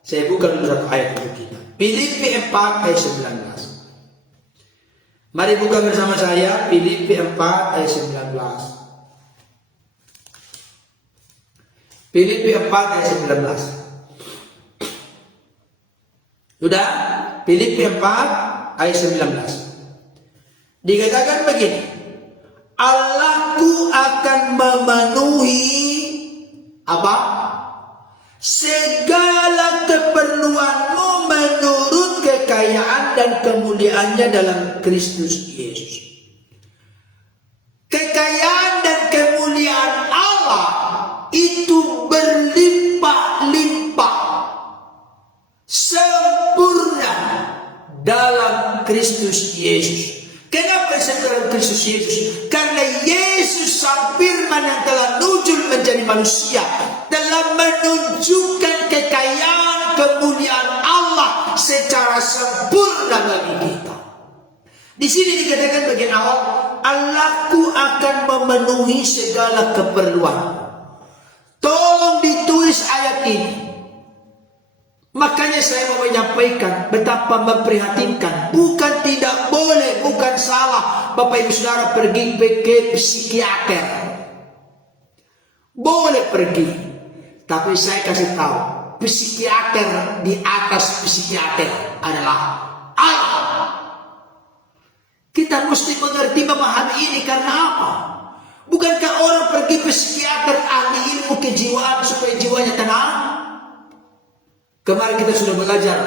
Saya buka dulu satu ayat untuk kita. Filipi 4 ayat 19. Mari buka bersama saya Filipi 4 ayat 19. Filipi 4 ayat 19. Sudah? Filipi 4 ayat 19. Dikatakan begini. Allahku akan memenuhi apa? Segala keperluanmu menurut kekayaan dan kemuliaannya dalam Kristus Yesus. Kekayaan dan kemuliaan Allah itu berlimpah-limpah, sempurna dalam Kristus Yesus. Kenapa dalam Kristus Yesus? Karena Yesus sang firman yang telah nuzul menjadi manusia telah menunjukkan kekayaan kemuliaan Allah secara sempurna bagi kita. Di sini dikatakan bagian awal, Allahku akan memenuhi segala keperluan. Tolong ditulis ayat ini. Makanya saya mau menyampaikan betapa memprihatinkan. Bukan tidak boleh, bukan salah Bapak Ibu Saudara pergi ke psikiater. Boleh pergi. Tapi saya kasih tahu, psikiater di atas psikiater adalah Allah. Kita mesti mengerti memahami ini karena apa? Bukankah orang pergi ke psikiater ahli ilmu kejiwaan supaya jiwanya tenang? Kemarin kita sudah belajar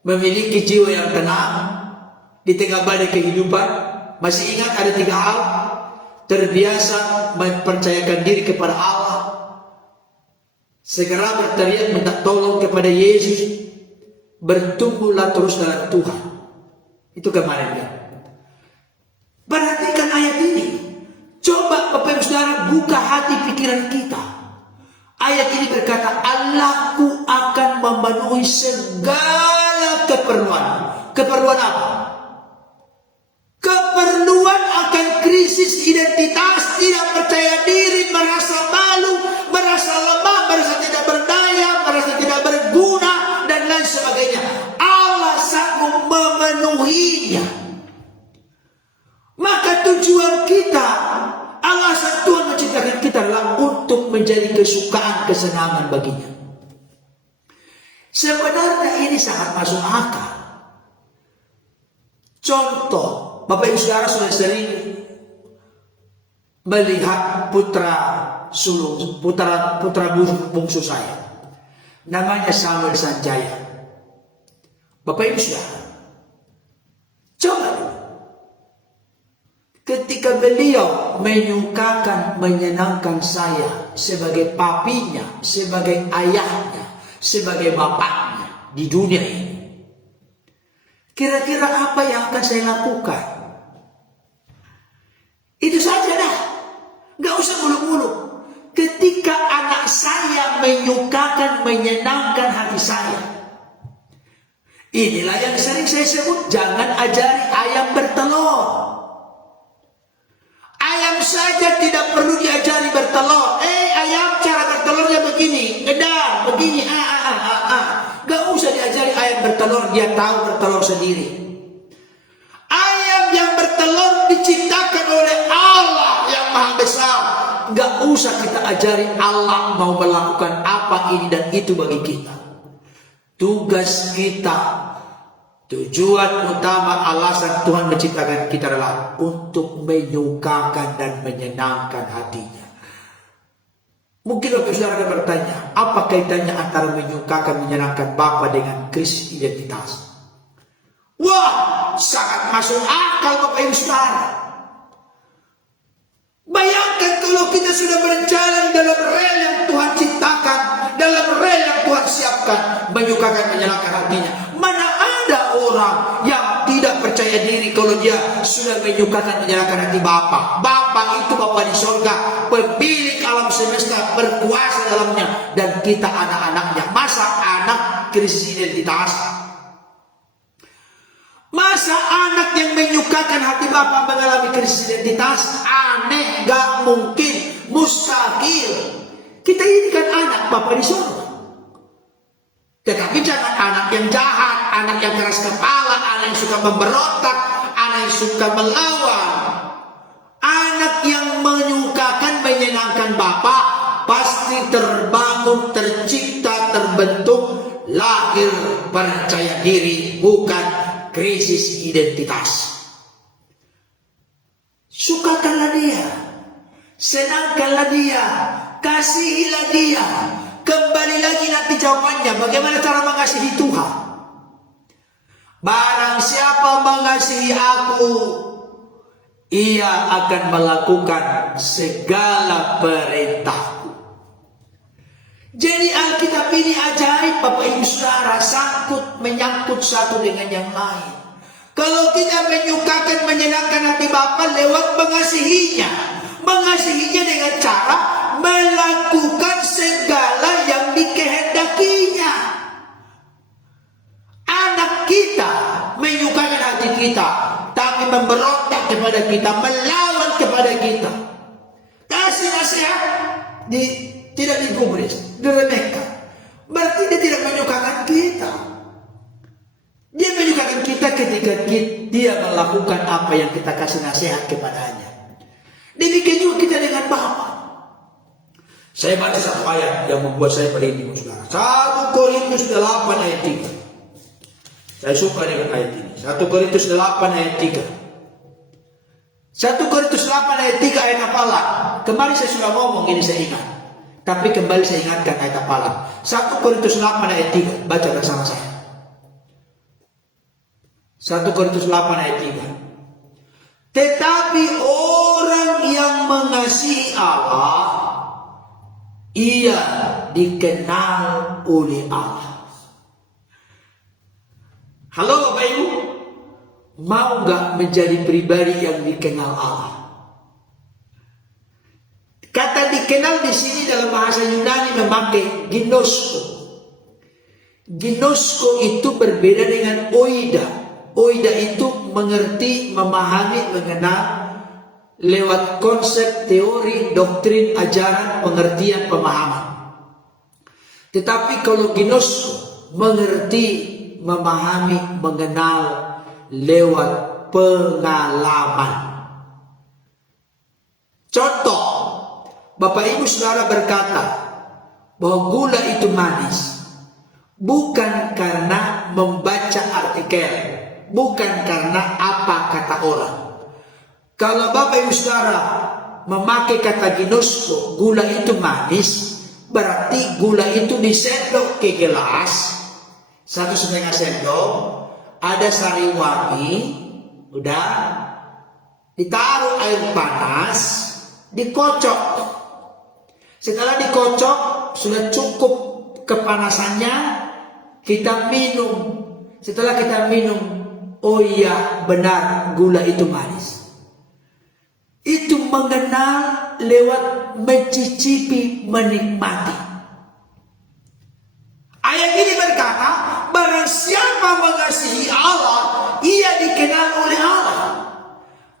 memiliki jiwa yang tenang di tengah badai kehidupan. Masih ingat ada 3 hal? Terbiasa mempercayakan diri kepada Allah, segera berteriak minta tolong kepada Yesus, bertumbuhlah terus dalam Tuhan. Itu kemarin ya. Perhatikan ayat ini. Coba Bapak Ibu Saudara buka hati pikiran kita. Ayat ini berkata, Allahku akan memenuhi segala keperluan. Keperluan apa? Keperluan akan krisis identitas, tidak percaya diri, merasa malu, merasa lemah, merasa tidak berdaya, merasa tidak berguna, dan lain sebagainya. Allah sanggup memenuhinya. Maka tujuan kita, alasan Tuhan menciptakan kita adalah untuk menjadi kesukaan, kesenangan baginya. Sebenarnya ini sangat masuk akal. Contoh, Bapak Ibu Saudara sudah sering melihat putra bungsu saya. Namanya Samuel Sanjaya. Bapak Ibu Saudara, coba ketika beliau menyukakan, menyenangkan saya sebagai papinya, sebagai ayahnya, sebagai bapaknya di dunia ini, kira-kira apa yang akan saya lakukan? Itu saja dah, gak usah muluk-muluk. Ketika anak saya menyukakan, menyenangkan hati saya, inilah yang sering saya sebut, jangan ajari ayam bertelur. Ayam saja tidak perlu diajari bertelur. Ayam cara bertelurnya begini, ngedar, begini, Gak usah diajari ayam bertelur, dia tahu bertelur sendiri. Ayam yang bertelur diciptakan oleh Allah yang Maha Besar. Gak usah kita ajari Allah mau melakukan apa ini dan itu bagi kita. Tugas kita, tujuan utama, alasan Tuhan menciptakan kita adalah untuk menyukakan dan menyenangkan hatinya. Mungkin Bapak Saudara akan bertanya, apa kaitannya antara menyukakan, menyenangkan Bapa dengan krisis identitas? Wah, sangat masuk akal Bapak Ibu Saudara. Bayangkan kalau kita sudah berjalan dalam rel yang Tuhan ciptakan, dalam rel yang Tuhan siapkan, menyukakan, menyenangkan hatinya. Mana ada orang yang tidak percaya diri kalau dia sudah menyukakan, menyenangkan hati Bapa. Bapa itu Bapa di surga, pemilik alam semesta, berkuasa dalamnya, dan kita anak-anaknya. Masa anak krisis identitas? Masa anak yang menyukakan hati Bapa mengalami krisis identitas? Aneh, gak mungkin, mustahil. Kita ini kan anak Bapa di surga. Tapi jangan anak yang jahat, anak yang keras kepala, anak yang suka memberontak, anak yang suka melawan. Anak yang menyukakan menyenangkan bapak pasti terbangun, tercipta, terbentuk, lahir percaya diri, bukan krisis identitas. Sukakanlah dia, senangkanlah dia, kasihilah dia. Kembali lagi nanti jawabannya, bagaimana cara mengasihi Tuhan. Barang siapa mengasihi aku, ia akan melakukan segala perintahku. Jadi Alkitab ini ajaib Bapak Ibu Saudara, sangkut menyangkut satu dengan yang lain. Kalau kita menyukakan menyenangkan hati Bapa lewat mengasihinya. Mengasihinya dengan cara melakukan segala yang dikehendakinya. Anak kita menyukakan hati kita, tapi memberontak kepada kita, melawan kepada kita. Kasih nasihat tidak digubris, diremehkan. Berarti dia tidak menyukakan kita. Dia menyukakan kita ketika dia melakukan apa yang kita kasih nasihat kepadanya. Demikian juga kita dengan Bapa. Saya baca satu ayat yang membuat saya merinding, saudara. 1 Korintus 8 ayat 3. Saya suka dengan ayat ini. 1 Korintus 8 ayat 3. 1 Korintus 8 ayat 3 ayat hafalan. Kemarin saya sudah ngomong ini, saya ingat. Tapi kembali saya ingatkan ayat hafalan. 1 Korintus 8 ayat 3. Baca bersama saya. 1 Korintus 8 ayat 3. Tetapi orang yang mengasihi Allah, ia dikenal oleh Allah. Halo Bapak Ibu, mau gak menjadi pribadi yang dikenal Allah? Kata dikenal di sini dalam bahasa Yunani memakai ginosko. Ginosko itu berbeda dengan oida. Oida itu mengerti, memahami, mengenal lewat konsep, teori, doktrin, ajaran, pengertian, pemahaman. Tetapi kalau ginosko mengerti, memahami, mengenal lewat pengalaman. Contoh, Bapak Ibu Saudara berkata bahwa gula itu manis bukan karena membaca artikel, bukan karena apa kata orang. Kalau Bapak Ibu Saudara memakai kata ginosko, gula itu manis, berarti gula itu disendok ke gelas, 1,5 sendok, ada sari wangi, udah ditaruh air panas, dikocok. Setelah dikocok, sudah cukup kepanasannya, kita minum. Setelah kita minum, oh iya benar gula itu manis. Itu mengenal lewat mencicipi, menikmati. Ayat ini berkata, barang siapa mengasihi Allah, ia dikenal oleh Allah.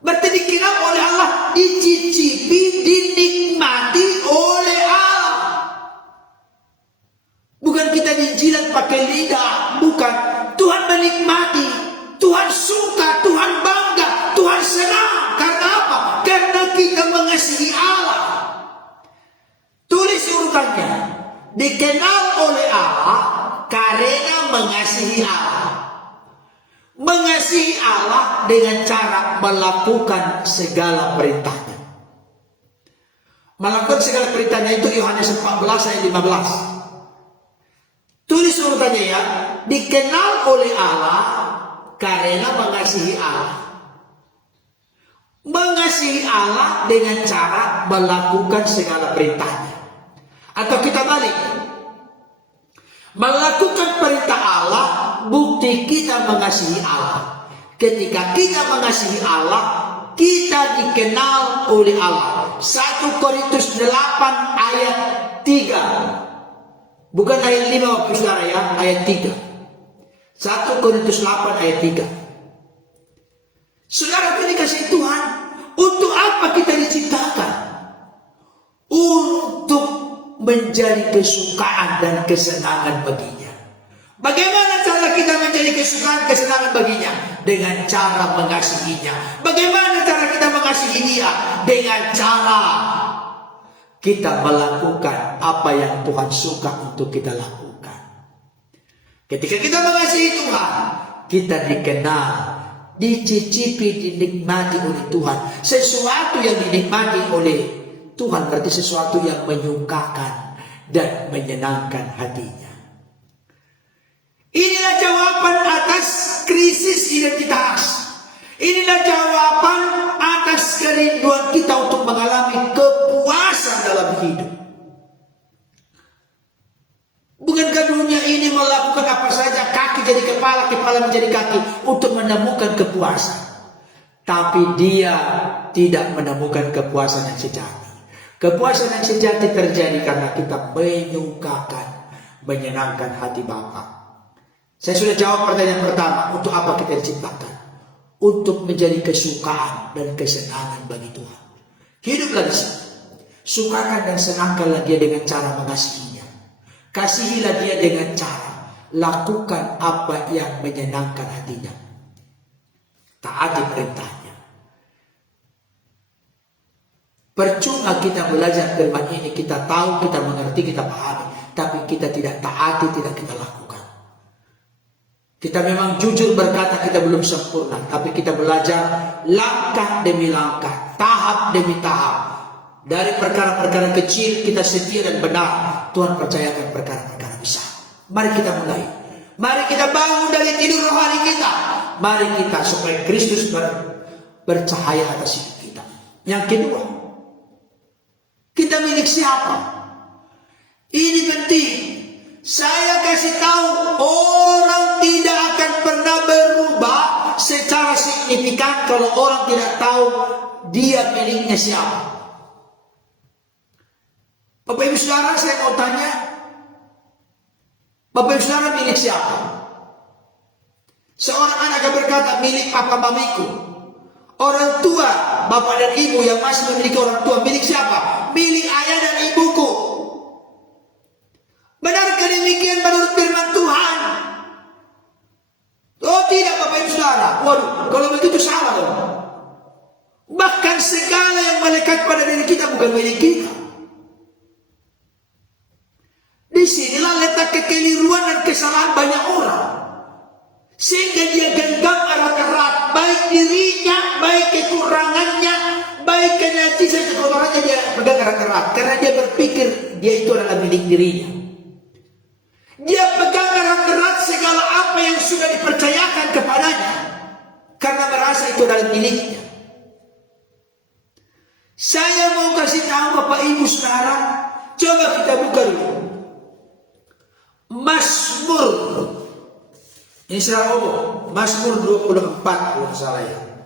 Berarti dikenal oleh Allah, dicicipi, dinikmati oleh Allah. Bukan kita dijilat pakai lidah, bukan. Tuhan menikmati, Tuhan suka, Tuhan bangga, Tuhan senang. Karena apa? Karena kita mengasihi Allah. Tulis urutannya. Dikenal oleh Allah karena mengasihi Allah. Mengasihi Allah dengan cara melakukan segala perintahnya. Melakukan segala perintahnya itu Yohanes 14 ayat 15. Tulis urutannya ya. Dikenal oleh Allah karena mengasihi Allah. Mengasihi Allah dengan cara melakukan segala perintahnya. Atau kita balik. Melakukan perintah Allah, bukti kita mengasihi Allah. Ketika kita mengasihi Allah, kita dikenal oleh Allah. 1 Korintus 8 ayat 3. Bukan ayat 5 Bapak Saudara ya, ayat 3. 1 Korintus 8 ayat 3. Saudara dikasih Tuhan, untuk apa kita diciptakan? Untuk menjadi kesukaan dan kesenangan baginya. Bagaimana cara kita menjadi kesukaan, kesenangan baginya? Dengan cara mengasihinya. Bagaimana cara kita mengasihi dia? Dengan cara kita melakukan apa yang Tuhan suka untuk kita lakukan. Ketika kita mengasihi Tuhan, kita dikenal, dicicipi, dinikmati oleh Tuhan. Sesuatu yang dinikmati oleh Tuhan berarti sesuatu yang menyukakan dan menyenangkan hatinya. Inilah jawaban atas krisis identitas. Inilah jawaban atas kerinduan kita untuk mengalami kepuasan dalam hidup. Bukankah dunia ini melakukan apa saja, kaki jadi kepala, kepala menjadi kaki, untuk menemukan kepuasan. Tapi dia tidak menemukan kepuasan yang sejati. Kepuasan yang sejati terjadi karena kita menyukakan, menyenangkan hati Bapa. Saya sudah jawab pertanyaan pertama, untuk apa kita diciptakan? Untuk menjadi kesukaan dan kesenangan bagi Tuhan. Hiduplah di sini. Sukakan dan senangkanlah dia dengan cara mengasihinya. Kasihilah dia dengan cara lakukan apa yang menyenangkan hatinya. Taati perintahnya. Percuma kita belajar firman ini, kita tahu, kita mengerti, kita pahami, tapi kita tidak taati, tidak kita lakukan. Kita memang jujur berkata kita belum sempurna, tapi kita belajar langkah demi langkah, tahap demi tahap. Dari perkara-perkara kecil kita setia dan benar, Tuhan percayakan perkara-perkara besar. Mari kita mulai. Mari kita bangun dari tidur rohani kita. Mari kita supaya Kristus bercahaya atas hidup kita. Yang kedua, kita milik siapa? Ini penting. Saya kasih tahu, orang tidak akan pernah berubah secara signifikan kalau orang tidak tahu dia miliknya siapa. Bapak Ibu Saudara, saya mau tanya, Bapak Ibu Saudara milik siapa? Seorang anak akan berkata, milik papa mamiku. Orang tua, bapak dan ibu yang masih memiliki orang tua, milik siapa? Milik ayah dan ibuku. Benarkah demikian menurut firman Tuhan? Oh tidak, Bapak Ibu Saudara. Waduh, kalau begitu salah dong. Bahkan segala yang melekat pada diri kita bukan milik kita. Disinilah letak kekeliruan dan kesalahan banyak orang. Sehingga dia genggam erat-erat, baik dirinya, baik kekurangannya, baik kenajisan kekotorannya, dia pegang erat-erat. Karena dia berpikir dia itu adalah milik dirinya. Dia pegang erat-erat segala apa yang sudah dipercayakan kepadanya, karena merasa itu adalah miliknya. Saya mau kasih tahu Bapak Ibu sekarang, coba kita buka dulu Mazmur. Ini secara umum, Mazmur 24 kalau salah ya.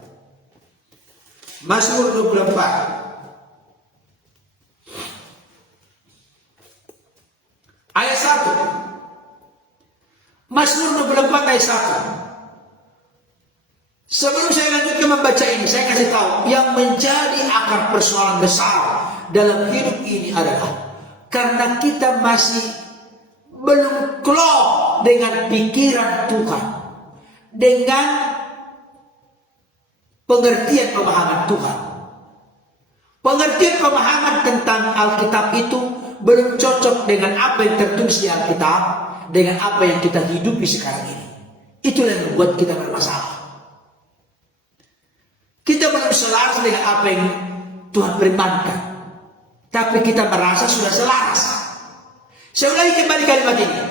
Mazmur 24. Ayat 1. Mazmur 24 ayat 1. Sebelum saya lanjutkan membaca ini, saya kasih tahu yang menjadi akar persoalan besar dalam hidup ini adalah karena kita masih belum klop dengan pikiran Tuhan, dengan pengertian pemahaman Tuhan. Pengertian pemahaman tentang Alkitab itu belum cocok dengan apa yang tertulis di Alkitab, dengan apa yang kita hidupi sekarang ini. Itulah yang membuat kita bermasalah. Kita belum selaras dengan apa yang Tuhan firmankan, tapi kita merasa sudah selaras. Saya ulangi kembali kalimat ini.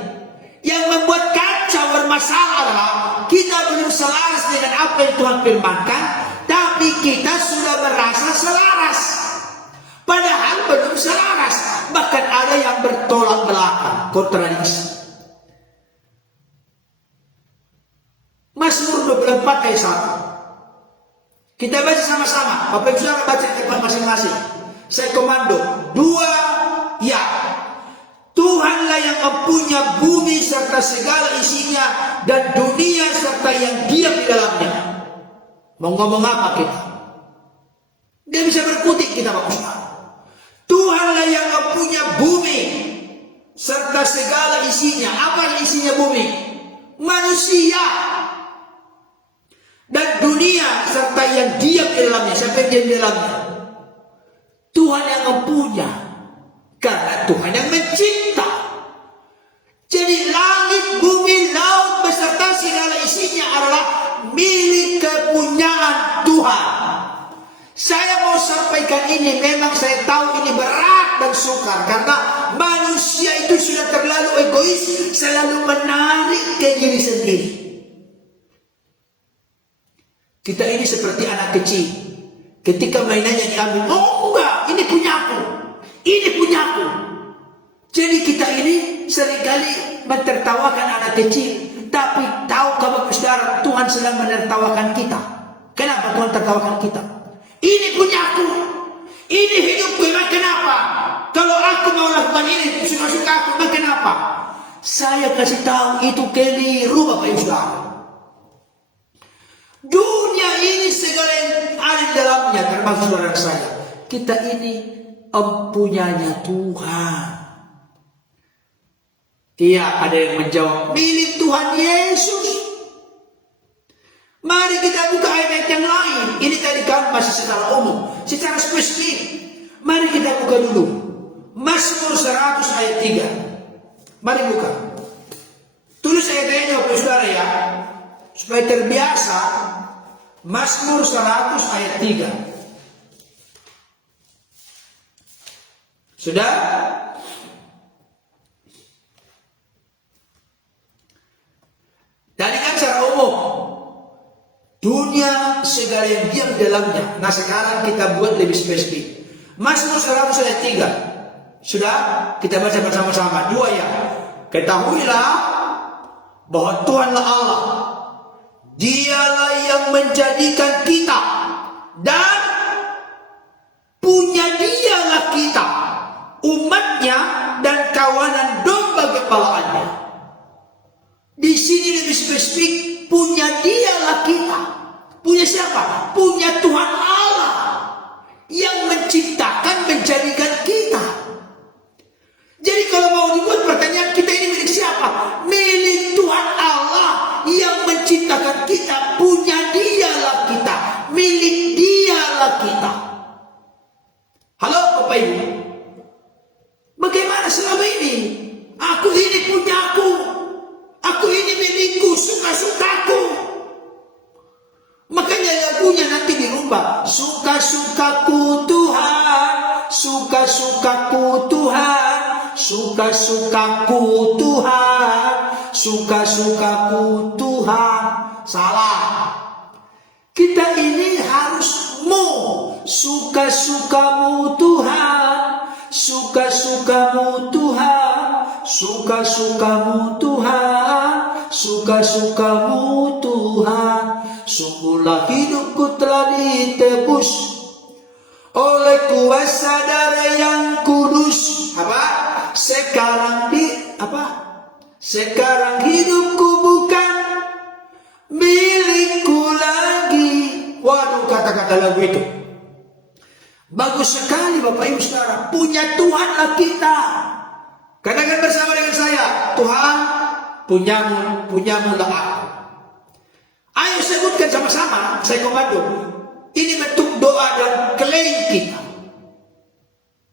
Yang membuat kacau bermasalah adalah kita belum selaras dengan apa yang Tuhan firmankan, tapi kita sudah merasa selaras, padahal belum selaras. Bahkan ada yang bertolak belakang, kontradiksi. Mazmur 24 ayat 1. Kita baca sama-sama. Bapak Ibu Saudara baca di tempat masing-masing. Saya komando. 2, ya. Tuhanlah yang mempunyai bumi serta segala isinya, dan dunia serta yang diam di dalamnya. Mau ngomong apa kita? Dia bisa berkutik kita, Bapak Saudara. Tuhanlah yang mempunyai bumi serta segala isinya. Apa isinya bumi? siapa yang diam di dalamnya? Tuhan yang mempunya. Karena Tuhan yang mencipta. Jadi langit, bumi, laut beserta segala isinya adalah milik kepunyaan Tuhan. Saya mau sampaikan ini, memang saya tahu ini berat dan sukar, karena manusia itu sudah terlalu egois, selalu menarik ke diri sendiri. Kita ini seperti anak kecil, ketika mainannya diambil, oh enggak, ini punyaku, ini punyaku. Jadi kita ini seringkali mentertawakan anak kecil, tapi tahukah Bapak Saudara, Tuhan sedang menertawakan kita. Kenapa Tuhan tertawakan kita? Ini punyaku, ini hidupku, emang kenapa? Kalau aku mau lakukan ini, suka-suka aku, emang kenapa? Saya kasih tahu itu keliru Bapak Ibu Saudara. Dunia ini segala yang ada di dalamnya, termasuk saudara saya. Kita ini empunyanya Tuhan. Iya, ada yang menjawab, milik Tuhan Yesus. Mari kita buka ayat yang lain. Ini tadi kan masih secara umum, secara spesifik. Mari kita buka dulu Mazmur 100 ayat 3. Mari buka. Tulis ayat-ayatnya Bapak Saudara ya, supaya terbiasa. Mazmur 100 ayat 3. Sudah? Tadi kan secara umum, dunia segala yang diam di dalamnya. Nah sekarang kita buat lebih spesifik. Mazmur 100 ayat 3. Sudah? Kita baca bersama-sama. 2 ya. Ketahuilah bahwa Tuhanlah Allah. Dialah yang menjadikan kita, dan punya dialah kita, umatnya dan kawanan domba gembalaannya. Di sini lebih spesifik, punya dialah kita. Punya siapa? Punya Tuhan Allah yang menciptakan, menjadikan kita. Jadi kalau mau dibuat pertanyaan, kita ini milik siapa? Milik Tuhan Allah yang menciptakan kita. Punya dialah kita, milik dialah kita. Halo Bapak Ibu, bagaimana selama ini? Aku ini punyaku, aku ini milikku, suka-sukaku. Makanya lagunya nanti dirubah, suka-sukaku Tuhan, suka-sukaku Tuhan, suka-sukaku Tuhan, suka-sukaku Tuhan. Salah. Kita ini harus suka-sukamu Tuhan, suka-sukamu Tuhan, suka-sukamu Tuhan, suka-sukamu Tuhan. Sungguhlah hidupku telah ditebus oleh kuasa darah yang kudus. Sekarang hidupku bukan milikku lagi. Waduh, kata-kata lagu itu bagus sekali Bapak Ibu Saudara. Punya Tuhanlah kita. Katakan bersama dengan saya, Tuhan, punyamulah aku. Ayo sebutkan sama-sama, saya komando. Ini bentuk doa dan klaim kita.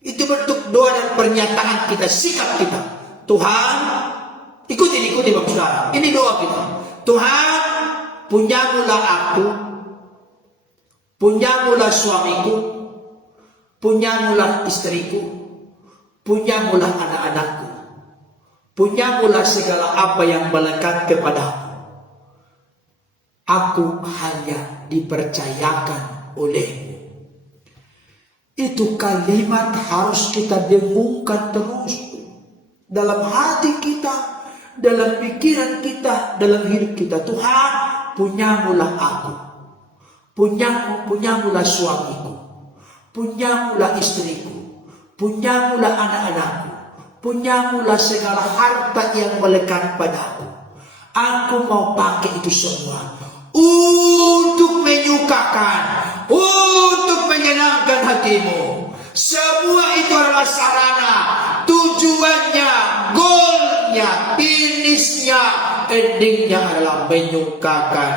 Itu bentuk doa dan pernyataan kita, sikap kita. Tuhan, ikuti Bapak Saudara. Ini doa kita. Tuhan, punyamulah aku, punyamulah suamiku, punyamulah istriku, punyamulah anak-anakku, punyamulah segala apa yang melekat kepadaku. Aku hanya dipercayakan olehmu. Itu kalimat harus kita dengungkan terus dalam hati kita, dalam pikiran kita, dalam hidup kita. Tuhan, punyamulah aku, punyamulah suamiku, punyamulah istriku, punyamulah anak-anakku, punyamulah segala harta yang melekat padaku. Aku mau pakai itu semua untuk menyukakan, untuk menyenangkan hatimu. Semua itu adalah sarana, tujuannya, goalnya, finishnya, endingnya adalah menyukakan,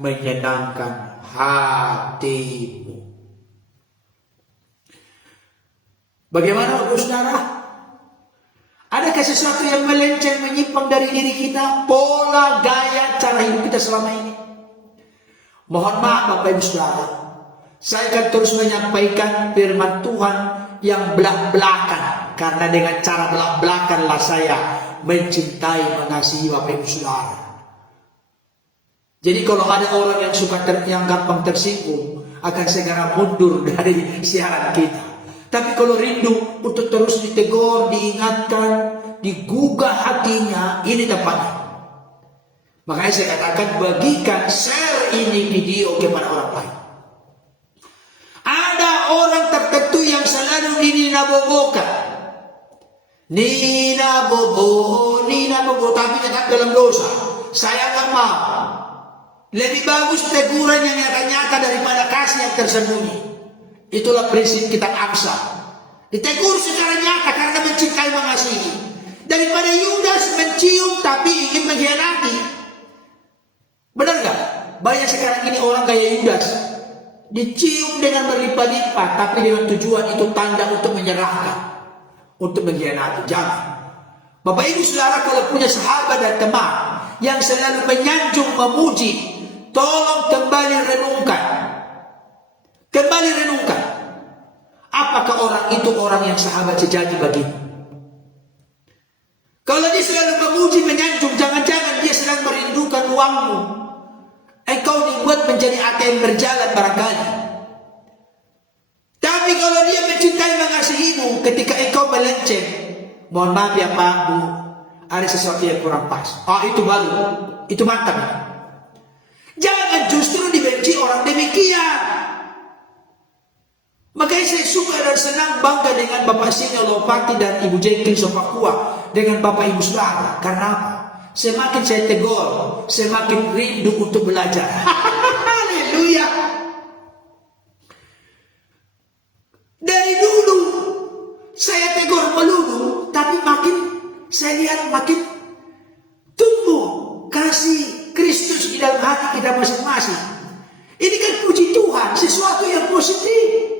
menyenangkan hatimu. Bagaimana Bapak Saudara? Adakah sesuatu yang melenceng menyimpang dari diri kita? Pola, gaya, cara hidup kita selama ini. Mohon maaf Bapak Ibu Saudara. Saya akan terus menyampaikan firman Tuhan yang belak-belakan. Karena dengan cara belak-belakanlah saya mencintai, mengasihi Bapak Ibu Saudara. Jadi kalau ada orang yang gampang tersinggung, akan segera mundur dari siaran kita. Tapi kalau rindu untuk terus ditegur, diingatkan, digugah hatinya, ini tempatnya. Makanya saya katakan bagikan, share ini video kepada orang lain. Ada orang tertentu yang selalu dininabobokan. Nina bobo, tapi tetap dalam dosa. Saya tak mau. Lebih bagus teguran yang nyata-nyata daripada kasih yang tersembunyi. Itulah prinsip kitab Amsal. Ditegur secara nyata karena mencintai, mengasihi. Daripada Yudas mencium tapi ingin mengkhianati. Benar nggak? Banyak sekarang ini orang kayak Yudas. Dicium dengan berlipat-lipat, tapi dengan tujuan itu tanda untuk menyerahkan, untuk mengkhianati. Jangan. Bapak Ibu Saudara, kalau punya sahabat dan teman yang selalu menyanjung, memuji, tolong kembali renungkan. Kembali renungkan. Apakah orang itu orang yang sahabat sejati bagimu? Kalau dia selalu memuji, menyanjung, jangan-jangan dia sedang merindukan uangmu. Engkau dibuat menjadi ATM berjalan barangkali. Tapi kalau dia mencintai, mengasihimu, ketika engkau melenceng, mohon maaf ya Pak, Bu, ada sesuatu yang kurang pas. Itu baru, itu mantap. Jangan justru dibenci orang demikian. Makanya saya suka dan senang bangga dengan Bapak Sini Lopati dan Ibu Jengking Sopakua, dengan Bapak Ibu Saudara. Karena apa? Semakin saya tegur, semakin rindu untuk belajar. Haleluya. Dari dulu saya tegur melulu, tapi makin saya lihat makin tumbuh kasih Kristus di dalam hati kita masing-masing. Ini kan puji Tuhan, sesuatu yang positif.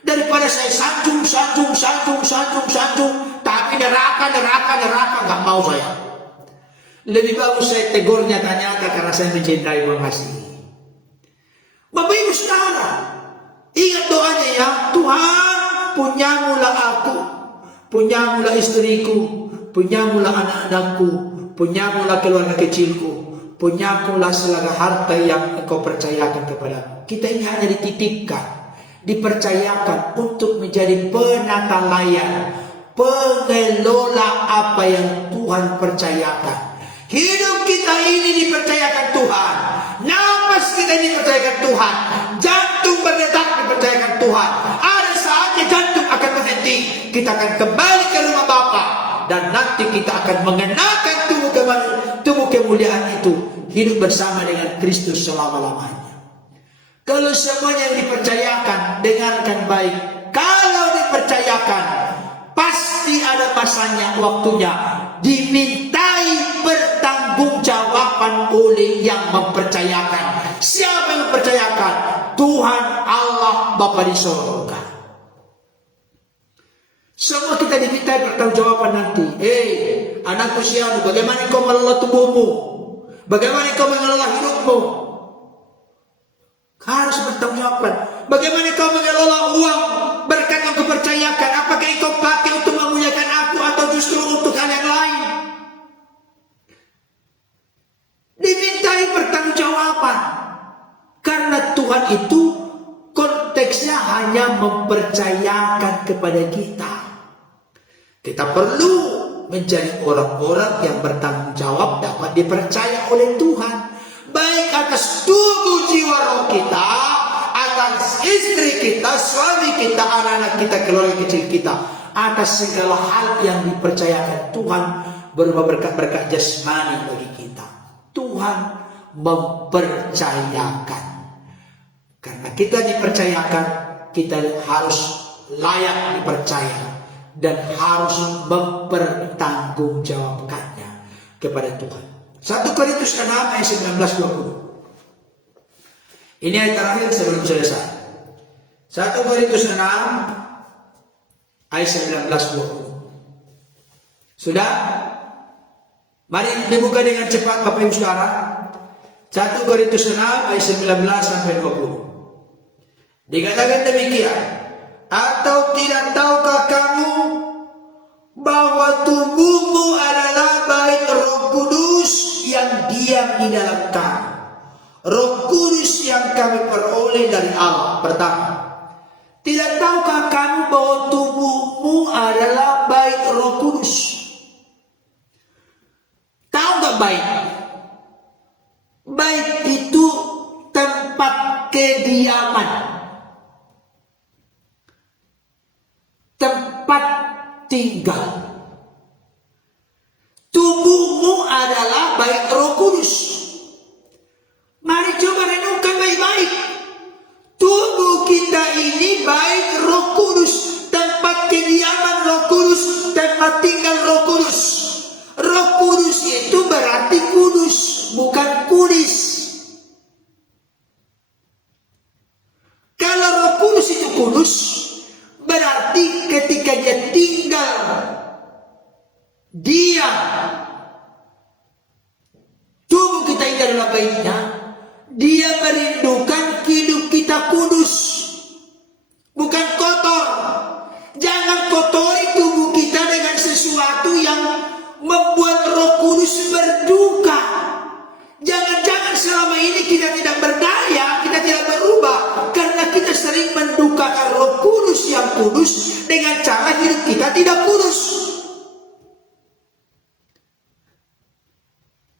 Daripada saya sanjung, tapi neraka, nggak mau saya. Lebih bagus saya tegur nyata-nyata karena saya mencintai, mengasihi. Bapak Ibu Saudara, ingat doanya ya, Tuhan, punyamulah aku, punyamulah istriku, punyamulah anak-anakku, punyamulah keluarga kecilku, punyamulah segala harta yang engkau percayakan kepadaku. Kita ini hanya dititipkan, dipercayakan untuk menjadi penata layan, pengelola apa yang Tuhan percayakan. Hidup kita ini dipercayakan Tuhan, napas kita dipercayakan Tuhan, jantung berdetak dipercayakan Tuhan. Ada saatnya jantung akan berhenti, kita akan kembali ke rumah Bapa, dan nanti kita akan mengenakan tubuh kemuliaan itu, hidup bersama dengan Kristus selama-lamanya. Kalau semuanya yang dipercayakan, dengarkan baik. Kalau dipercayakan, pasti ada masanya, waktunya dimintai pertanggungjawaban oleh yang mempercayakan. Siapa yang mempercayakan? Tuhan Allah Bapa di surga. Semua kita dimintai pertanggungjawaban nanti. Anakku siapa? Bagaimana kau mengelola tubuhmu? Bagaimana kau mengelola hidupmu? Harus bertanggung jawab. Bagaimana kau mengelola uang berkat yang kupercayakan? Apakah kau pakai untuk memuliakan aku atau justru untuk hal yang lain? Dimintai pertanggungjawaban. Karena Tuhan itu konteksnya hanya mempercayakan kepada kita. Kita perlu menjadi orang-orang yang bertanggung jawab, dapat dipercaya oleh Tuhan. Baik atas tubuh jiwa roh kita, atas istri kita, suami kita, anak-anak kita, keluarga kecil kita, atas segala hal yang dipercayakan Tuhan berupa berkat-berkat jasmani bagi kita. Tuhan mempercayakan. Karena kita dipercayakan, kita harus layak dipercaya dan harus mempertanggungjawabkannya kepada Tuhan. 1 Korintus 6 ayat 19-20. Ini ayat terakhir sebelum selesai. 1 Korintus 6 ayat 19-20. Sudah? Mari dibuka dengan cepat Bapak Ibu Saudara. 1 Korintus 6 ayat 19 sampai 20. Dikatakan demikian, atau tidak tahukah kamu bahwa tubuhmu adalah bait Roh Kudus yang diam di dalam kamu, Roh Kudus yang kami peroleh dari Allah. Pertama, tidak tahukah kamu bahwa tubuhmu adalah bait Roh Kudus? Tahu gak bait? Bait itu tempat kediaman, tempat tinggal. Tubuhmu adalah bait Roh Kudus. Mari coba renungkan baik-baik. Tubuh kita ini bait Roh Kudus, tempat kediaman Roh Kudus, tempat tinggal Roh Kudus. Roh Kudus itu berarti kudus, bukan kudis. Kalau Roh Kudus itu kudus, berarti ketika dia tinggal, diam, tubuh kita ini adalah baitnya, dia merindukan hidup kita kudus, bukan kotor. Jangan kotori tubuh kita dengan sesuatu yang membuat Roh Kudus berduka. Jangan-jangan selama ini kita tidak berdaya, kita tidak berubah, karena kita sering mendukakan Roh Kudus yang kudus dengan cara hidup kita tidak kudus.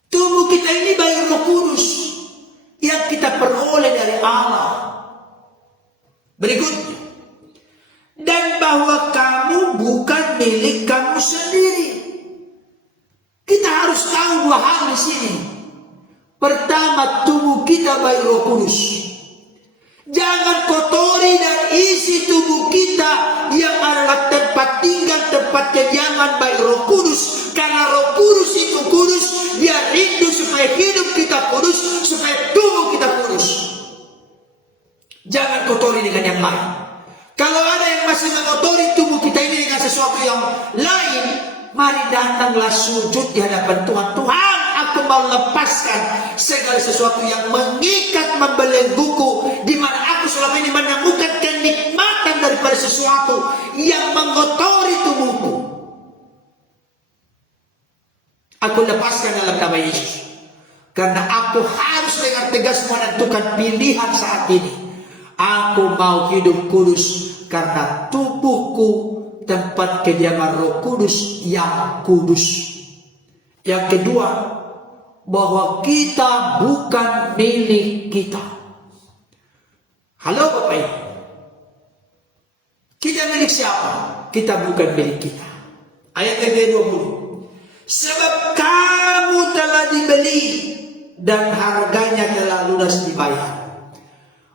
Tubuh kita ini bait Roh Kudus yang kita peroleh dari Allah. Berikutnya, dan bahwa kamu bukan milik kamu sendiri. Kita harus tahu dua hal di sini. Pertama, tubuh kita bait Roh Kudus. Jangan kotori dan isi tubuh kita yang adalah tempat tinggal, tempat kediaman bait Roh Kudus. Karena Roh Kudus itu kudus, dia rindu supaya hidup kita kudus, supaya tubuh kita kudus. Jangan kotori dengan yang lain. Kalau ada yang masih mengotori tubuh kita ini dengan sesuatu yang lain, mari datanglah sujud di hadapan Tuhan. Tuhan, aku mau lepaskan segala sesuatu yang mengikat, membelengguku, di mana aku selama ini menemukan kenikmatan daripada sesuatu yang mengotori tubuhku. Aku lepaskan dalam nama Yesus. Karena aku harus dengan tegas menentukan pilihan saat ini. Aku mau hidup kudus karena tubuhku tempat kediaman Roh Kudus yang kudus. Yang kedua, bahwa kita bukan milik kita. Halo Bapak Ibu, kita milik siapa? Kita bukan milik kita. Ayat yang ke-20, sebab kamu telah dibeli dan harganya telah lunas dibayar.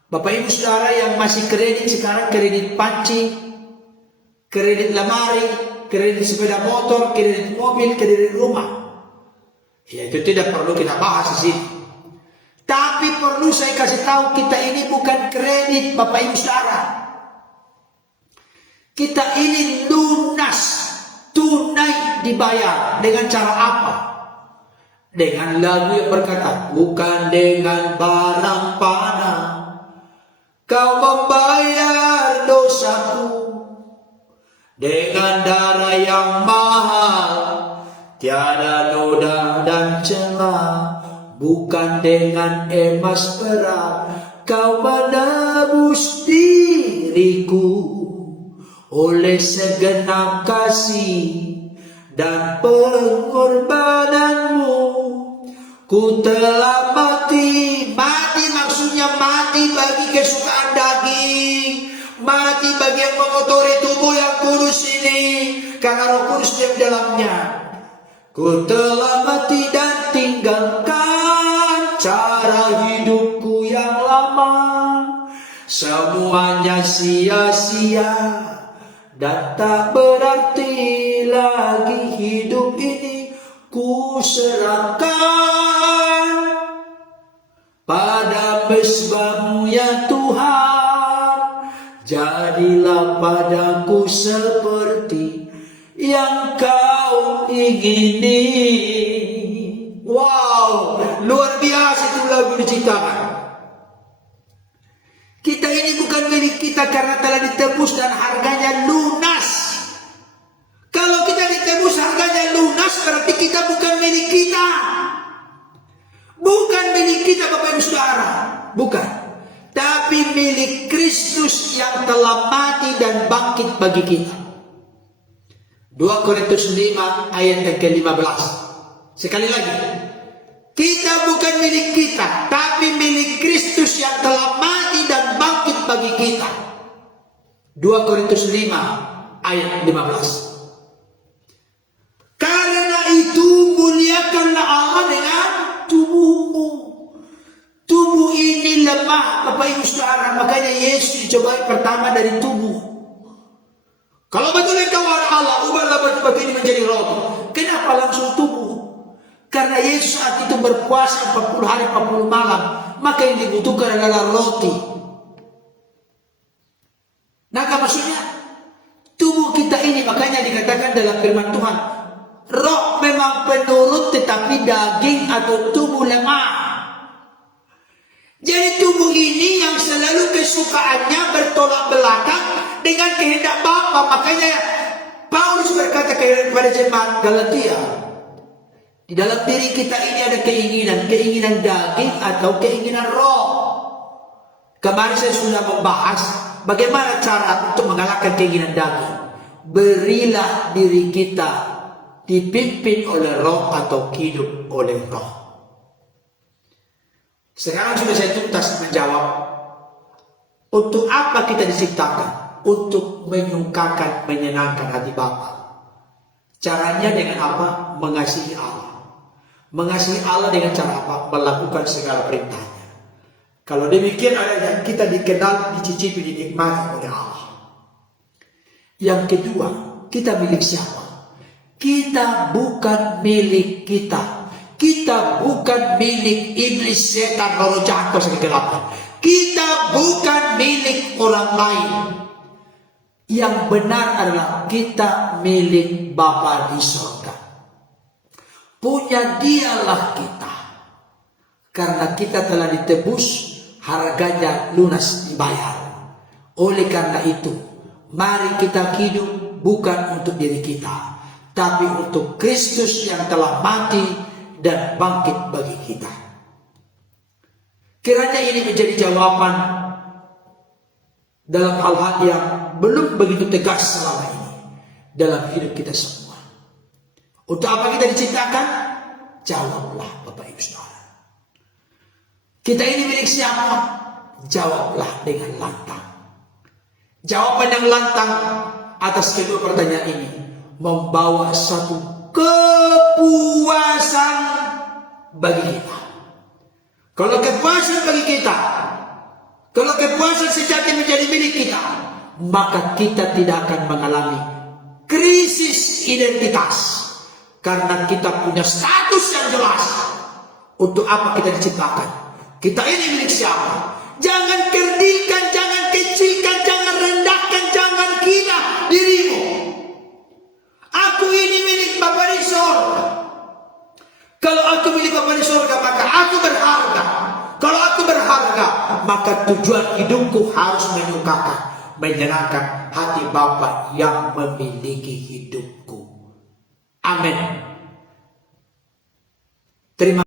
Bapak Ibu Saudara yang masih kredit sekarang, kredit panci, kredit lemari, kredit sepeda motor, kredit mobil, kredit rumah. Ya, itu tidak perlu kita bahas di sini. Tapi perlu saya kasih tahu, kita ini bukan kredit Bapak Ibu Saudara. Kita ini lunas, tunai dibayar. Dengan cara apa? Dengan lagu yang berkata, bukan dengan barang panah kau membayar dosaku, dengan darah yang mahal, tiada noda dan celah. Bukan dengan emas perak kau menebus diriku, oleh segenap kasih dan pengorbananmu ku telah mati. Mati maksudnya mati bagi kesukaan daging, mati bagi yang mengotori tubuh yang kudus ini, karena Roh Kudus di dalamnya. Ku telah mati dan tinggalkan cara hidupku yang lama. Semuanya sia-sia dan tak berarti lagi hidup ini. Ku serahkan pada mesbah-Mu ya Tuhan. Jadilah padaku seperti yang kau ingini. Wow, luar biasa itu lagu diciptakan. Kita ini bukan milik kita karena telah ditebus dan harganya lunas. Kalau kita ditebus harganya lunas, berarti kita bukan milik kita. Bukan milik kita, Bapak Ibu Saudara. Bukan. Tapi milik Kristus yang telah mati dan bangkit bagi kita. 2 Korintus 5 ayat yang ke-15. Sekali lagi. Kita bukan milik kita, tapi milik Kristus yang telah mati dan bangkit bagi kita. 2 Korintus 5 ayat 15. Karena itu muliakanlah Allah dengan tubuhmu. Tubuh ini lemah, Bapak Ibu Saudara. Makanya Yesus dicobai pertama dari tubuh. Kalau betul engkau anak Allah, ubahlah batu ini menjadi roti. Kenapa langsung tubuh? Karena Yesus saat itu berpuasa 40 hari 40 malam. Maka yang dibutuhkan adalah roti. Nah, maksudnya tubuh kita ini, makanya dikatakan dalam firman Tuhan, roh memang penurut tetapi daging atau tubuh lemah. Jadi tubuh ini yang selalu kesukaannya bertolak belakang dengan kehendak Bapa. Makanya Paulus berkata kepada jemaat Galatia, di dalam diri kita ini ada keinginan daging atau keinginan roh. Kemarin saya sudah membahas bagaimana cara untuk mengalahkan keinginan daging. Berilah diri kita dipimpin oleh roh atau hidup oleh roh. Sekarang sudah saya tuntas menjawab. Untuk apa kita diciptakan? Untuk menyukakan, menyenangkan hati Bapa. Caranya dengan apa? Mengasihi Allah. Mengasihi Allah dengan cara apa? Melakukan segala perintahnya. Kalau demikian adanya kita dikenal, dicicipi, dinikmati oleh Allah. Yang kedua, kita milik siapa? Kita bukan milik kita. Kita bukan milik iblis, setan, roh jahat, kuasa kegelapan. Kita bukan milik orang lain. Yang benar adalah kita milik Bapa di surga. Punya dialah kita. Karena kita telah ditebus, harganya lunas dibayar. Oleh karena itu, mari kita hidup bukan untuk diri kita, tapi untuk Kristus yang telah mati dan bangkit bagi kita. Kiranya ini menjadi jawaban dalam hal-hal yang belum begitu tegas selama ini dalam hidup kita semua. Untuk apa kita diciptakan? Jawablah Bapak Ibu Saudara. Kita ini milik siapa? Jawablah dengan lantang. Jawaban yang lantang atas kedua pertanyaan ini membawa satu kepuasan bagi kita. Kalau kepuasan bagi kita, kalau kepuasan sejati menjadi milik kita, maka kita tidak akan mengalami krisis identitas. Karena kita punya status yang jelas. Untuk apa kita diciptakan? Kita ini milik siapa? Jangan kerdilkan, jangan kecilkan, jangan rendahkan, jangan hina dirimu. Aku ini milik Bapa di surga. Kalau aku milik Bapa di surga, maka aku berharga. Kalau aku berharga, maka tujuan hidupku harus menyukakan, menyenangkan hati Bapa yang memiliki hidupku. Amin. Terima